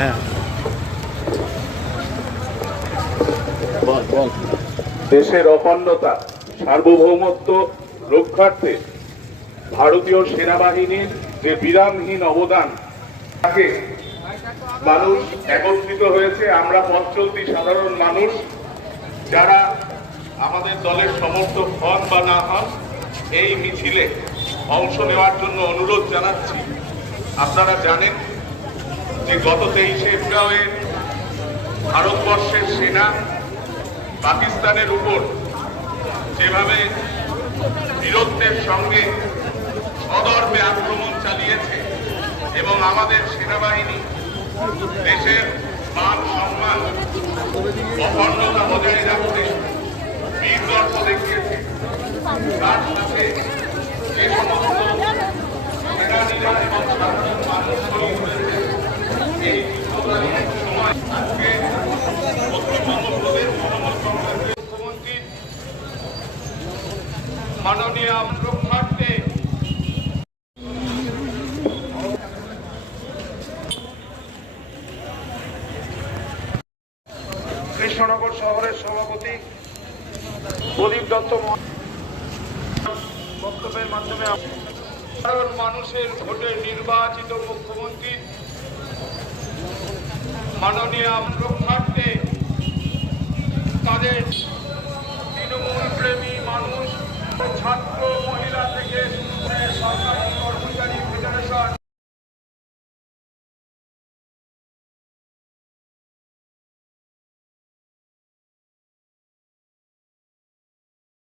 হ্যাঁ। দেশের অখণ্ডতা, সার্বভৌমত্ব রক্ষার্থে ভারতীয় সেনাবাহিনীর যে বিরামহীন অবদান, তাকে মানুষ একত্রিত হয়েছে। আমরা পঞ্চলতি সাধারণ মানুষ, যারা আমাদের দলের সমর্থক হন বা না হন, এই মিছিলে অংশ নেওয়ার জন্য অনুরোধ জানাচ্ছি। আপনারা জানেন যে গত তেইশে ফেব্রুয়ারি ভারতবর্ষের সেনা পাকিস্তানের উপর যেভাবে বীরত্বের সঙ্গে সদর্পে আক্রমণ চালিয়েছে এবং আমাদের সেনাবাহিনী, দেশের মান সম্মান, অখণ্ডতা বজায় রাখতে বীর গর্ব দেখিয়েছে, তার সাথে যে সমস্ত সেনানীরা এবং সাধারণ মানুষ শহীদ হয়েছে এই যুদ্ধকালীন সময় আজকে পশ্চিমবঙ্গ প্রদেশ তৃণমূল কংগ্রেসের মুখ্যমন্ত্রী কৃষ্ণনগর শহরের সভাপতি প্রদীপ দত্ত বক্তব্যের মাধ্যমে সাধারণ মানুষের ভোটে নির্বাচিত মুখ্যমন্ত্রী মাননীয় রক্ষার্থে ছাত্র